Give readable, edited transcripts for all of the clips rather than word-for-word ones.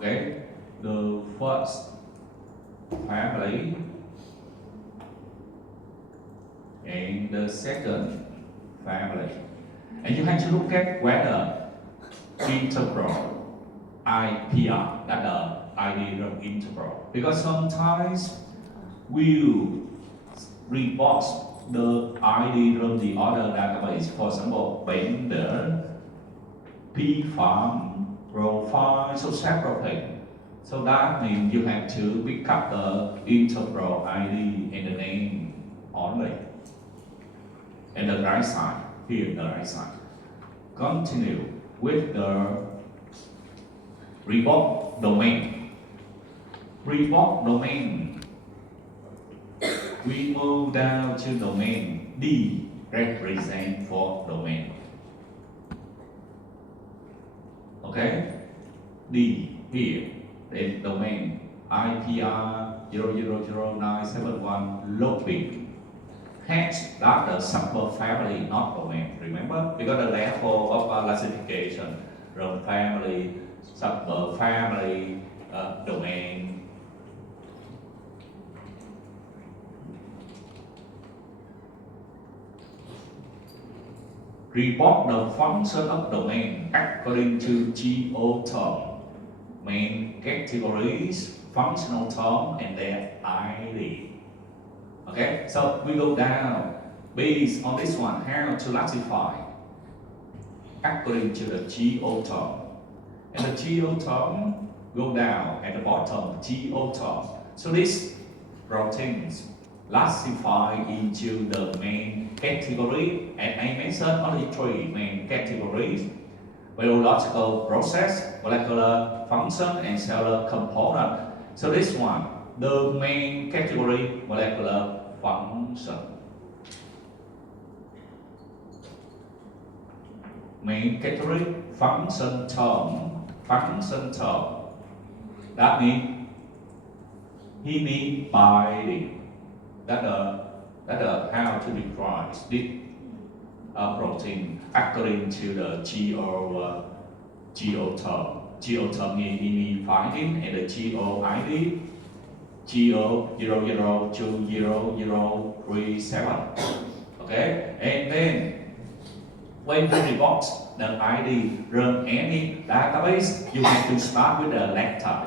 Okay, the first family and the second family. And you have to look at whether integral IPR, that the ideal integral, because sometimes we report the ID from the other database. For example, Bender, P-farm, profile, so separately. So that means you have to pick up the integral ID and the name only. And the right side, here the right side. Continue with the report domain. Report domain. We move down to domain. D represent for domain. Okay? D here. Then domain IPR 0000971 looping. Hence that the subfamily, not domain. Remember? Because the level of classification from family, subfamily, domain. Report the function of domain according to GO term, main categories, functional term, and their ID. Okay, so we go down based on this one, how to classify according to the GO term. And the GO term go down at the bottom, GO term. So these proteins classify into the main category, and I mentioned only 3 main categories: biological process, molecular function, and cellular component. So this one, the main category, molecular function. Main category, function term. That means he needs binding. That how to describe this protein according to the GO term. GO term means he needs binding, and the GO ID GO 002037. Okay, and then when you report the ID from any database, you have to start with the letter.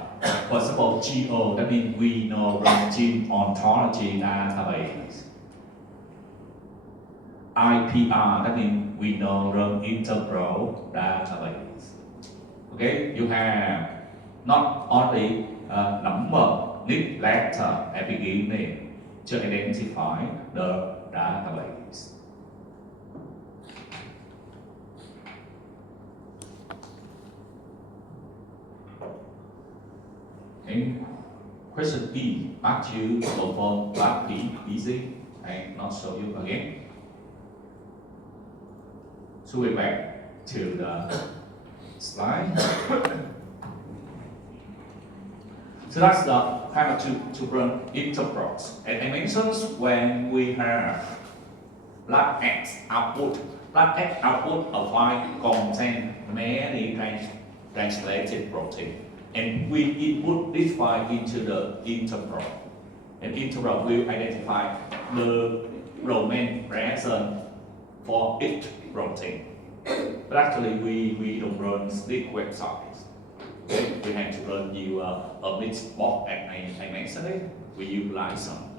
For example, GO, that means we know from gene ontology database. IPR, that means we know from integral database. Okay, you have not only number, need letter at beginning to identify the database. And question B, ask you to perform lab P, easy, and not show you again. So we're back to the slide. So that's the how to run integrals. And I mentioned when we have lab X output a file contain many translated protein. And we input this file into the integral. And integral will identify the domain present for each protein. But actually, we don't run this website. Okay? We have to run you a mixed box, and I mentioned it. We utilize some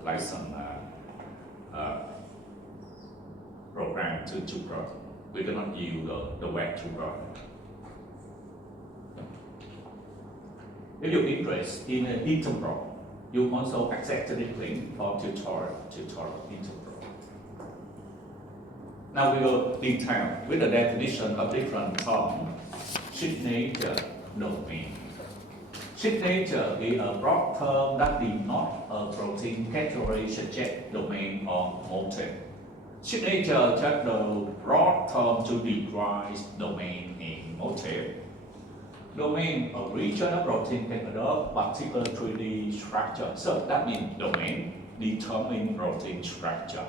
program to run. We do not use the web to run. If you're interested in an integral, you also access the link for tutorial integral. Now we go detail with the definition of different terms. Signature domain. Signature is a broad term that denotes a protein category such as domain or motif. Signature just the broad term to describe domain and motif. Domain, a region of protein can adopt particular 3D structure. So that means domain determines protein structure.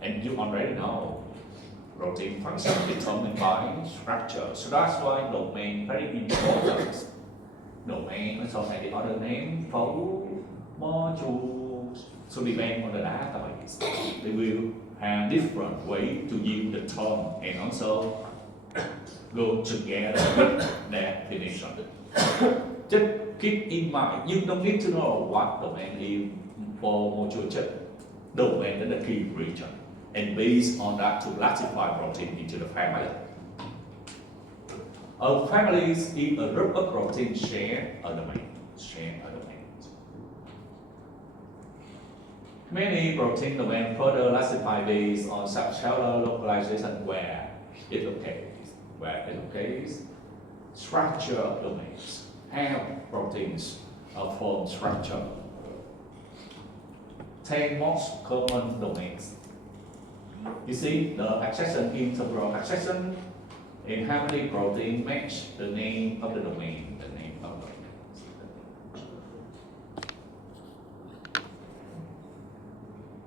And you already know protein function determined by structure. So that's why domain very important. domain, so many other name, fold, module, so depend on the database. They will have different way to use the term and also go together with their definition. Just keep in mind, you don't need to know what domain is for module, just domain is the key region. And based on that to classify protein into the family. A family is a group of proteins share a domain. Many protein domains further classified based on subcellular localization where it locates. Structure domains have proteins form structure. 10 most common domains. You see the accession interval accession and how many protein match the name of the domain.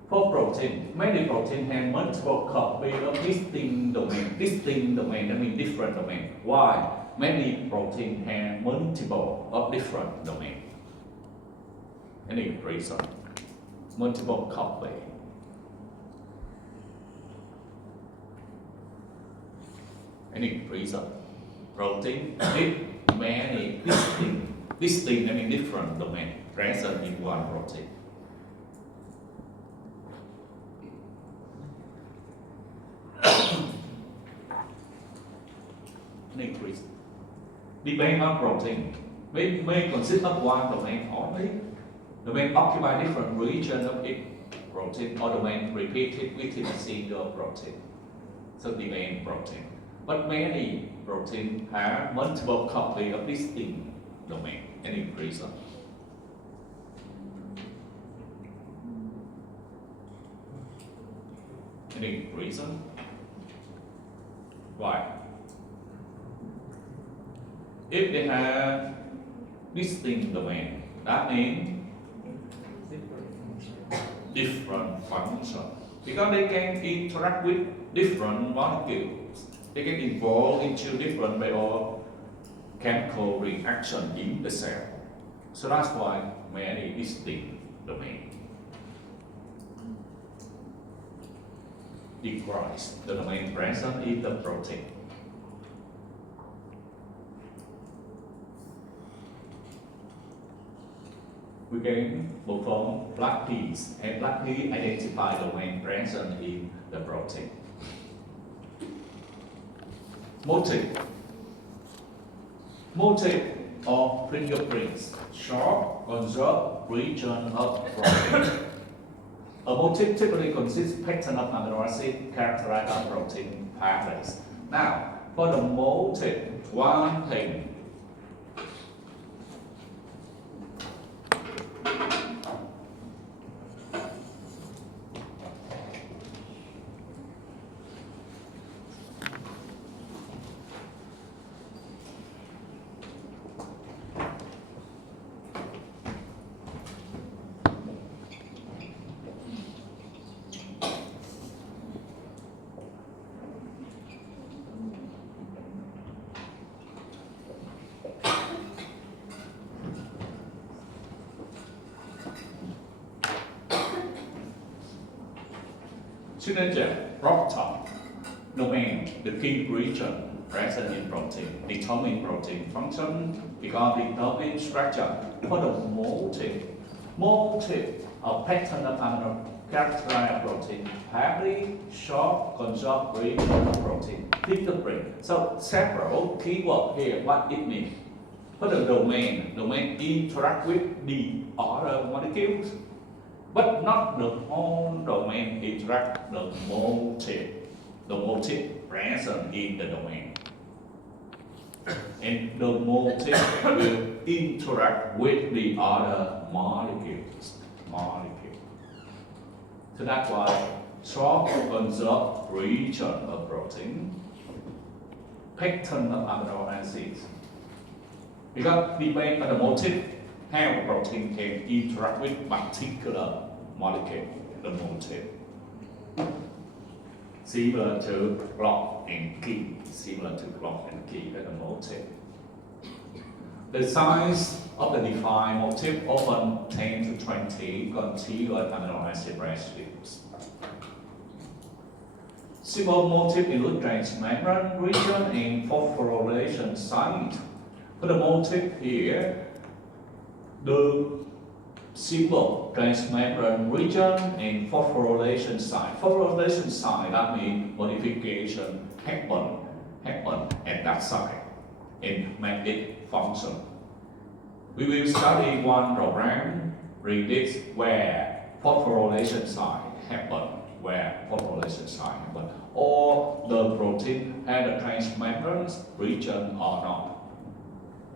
For protein, many proteins have multiple copies of distinct domain, that means different domain. Why? Many proteins have multiple of different domain. Any reason? Multiple copies. Any reason? Protein need many distinct, I mean different domain present in one protein. Any reason? Depending on protein, may consist of one domain only. Domain occupy different regions of each protein, or domain repeated within a single protein. So depend protein. But many proteins have multiple copies of distinct domain. Any reason? Any reason? Why? If they have distinct domain, that means different function. Because they can interact with different molecules. They get involved into different biochemical reaction in the cell. So that's why many distinct domains. Decrease the domain present in the protein. We can perform blood tests, and blood tests identify the domain present in the protein. Motif or fingerprints, short conserved region of protein. A motif typically consists pattern of amino acid characterized by protein pathways. Now, for the motif, one thing. Signature, protein, domain, the key region present in protein, determine protein function, because determine structure. For the motif, a pattern of amino characterized protein, highly short conserved region of protein, fingerprint. So several keywords here, what it means. For the domain interact with the other molecules. But not the whole domain interact the motif present in the domain. And the motif will interact with the other molecules. So that's why short conserved region of protein, pattern of amino acids. Because depending on the motif, how the protein can interact with particular molecule, the motif. Similar to lock and key, that's the motif. The size of the defined motif often 10 to 20 contiguous amino acid residues. Simple motif include transmembrane region and phosphorylation site. For the motif here, the simple transmembrane region and phosphorylation site. Phosphorylation site, that means modification happen at that site and make it function. We will study one program, predict where phosphorylation site happen, or the protein had a transmembrane region or not.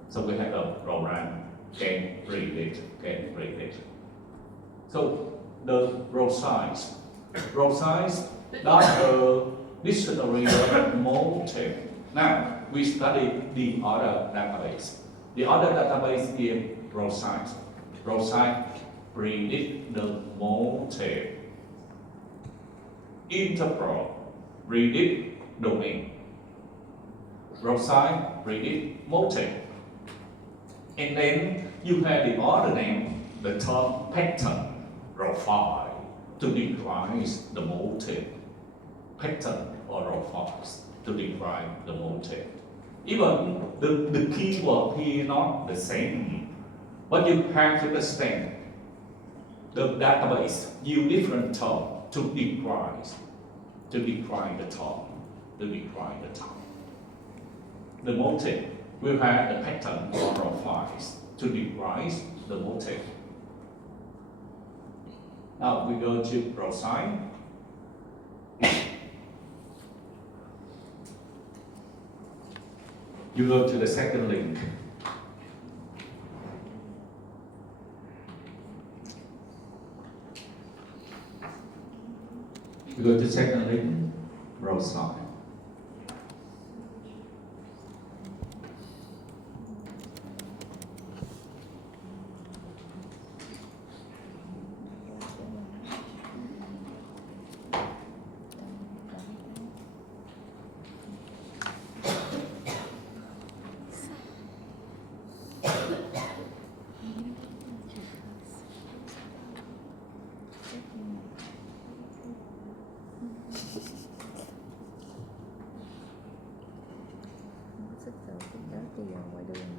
So we have a program can predict. So the row size that's a dictionary motif. Now we study the other database. The other database is row size. Row size predict the motif. Interval predict domain. Row size predict motif. And then you have the other name, the term pattern profile to describe the motif. Pattern or profiles to describe the motif. Even the keyword here not the same, but you have to understand the database use different terms to describe the term. The motif will have the pattern or profiles to describe the motif. Now we go to prosign. You go to the second link. You go to second link, prosign.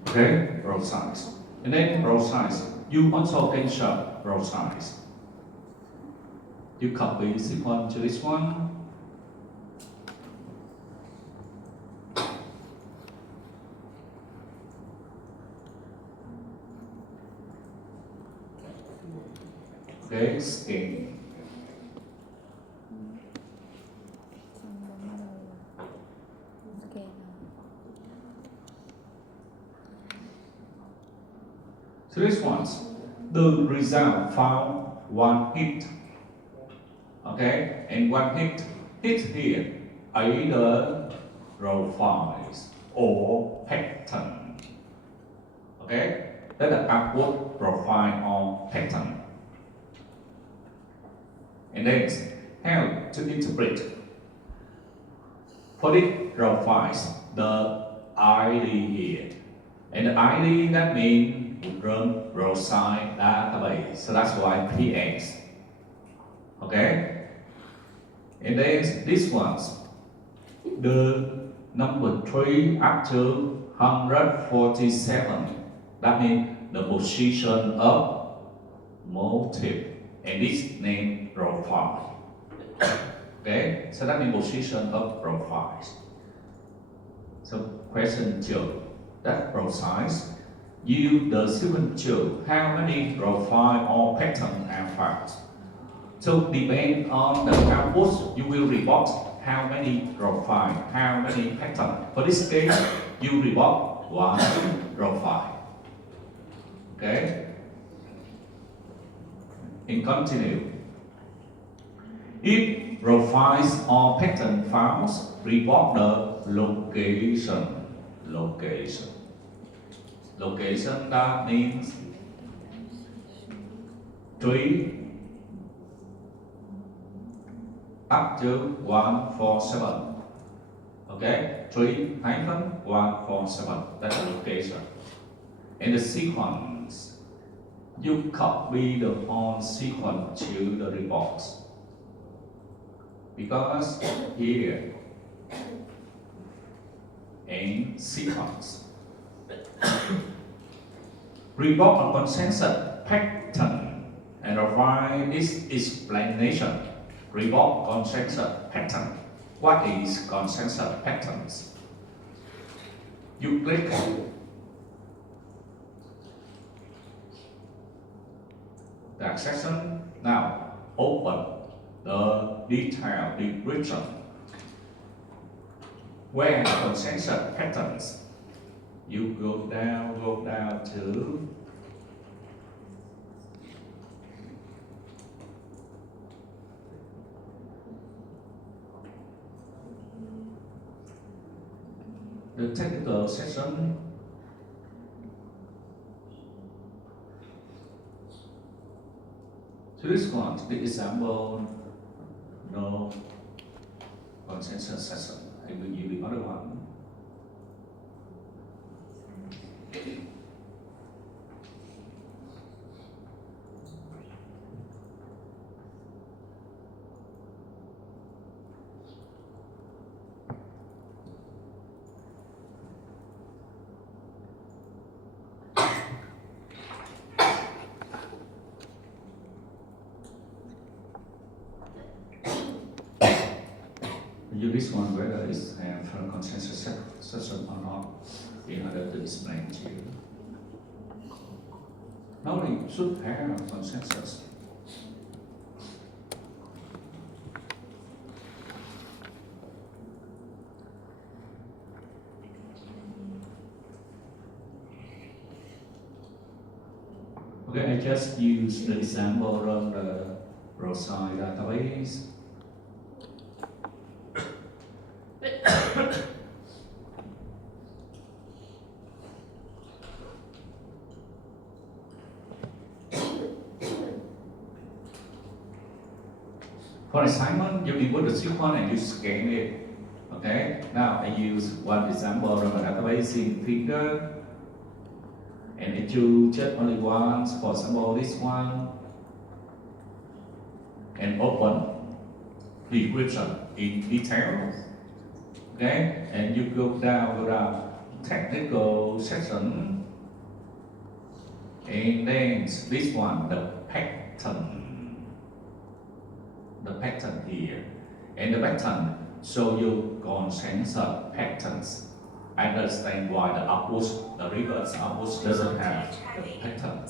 Okay, row size. And then row size. You also can show row size. You copy this one to this one. Okay, scan. So this ones, the result found one hit. Okay, and one hit here either row files or pattern. Okay, that's the upward profile or pattern. And then how to interpret. For this row files, the ID here, and the ID that means run row size database. So that's why PX. Okay? And then this ones, the number 3 up to 147. That means the position of motif. And this name profile. Okay? So that means position of profiles. So question 2. That row size. Use the sequence to how many profile or pattern are found. So depend on the output, you will report how many profile, how many pattern. For this case, you report one profile. Okay? And continue. If profiles or pattern found, report the location. Location that means 3 up to 147. Okay, 3-147. That's the location. and the sequence. You copy the whole sequence to the report. Because here in sequence, report on consensus pattern and provide this explanation. Report consensus pattern. What is consensus patterns? You click that section. Now open the detailed description where consensus patterns. You go down to the technical section. To this one, the example, no consensus section. I will give the other one. Use this one whether it's have a consensus section or not in order to explain to you. Now it should have a consensus. Okay, I just use the example from the Roadside database. For assignment, you input the sequence and you scan it. Okay. Now I use one example from the database in figure, and I choose just only one. For example, this one, and open description in detail. Okay, and you go down technical section, and then this one, the pattern here, and the pattern show you consensus patterns. I understand why the upwards, the reverse upwards doesn't have the pattern.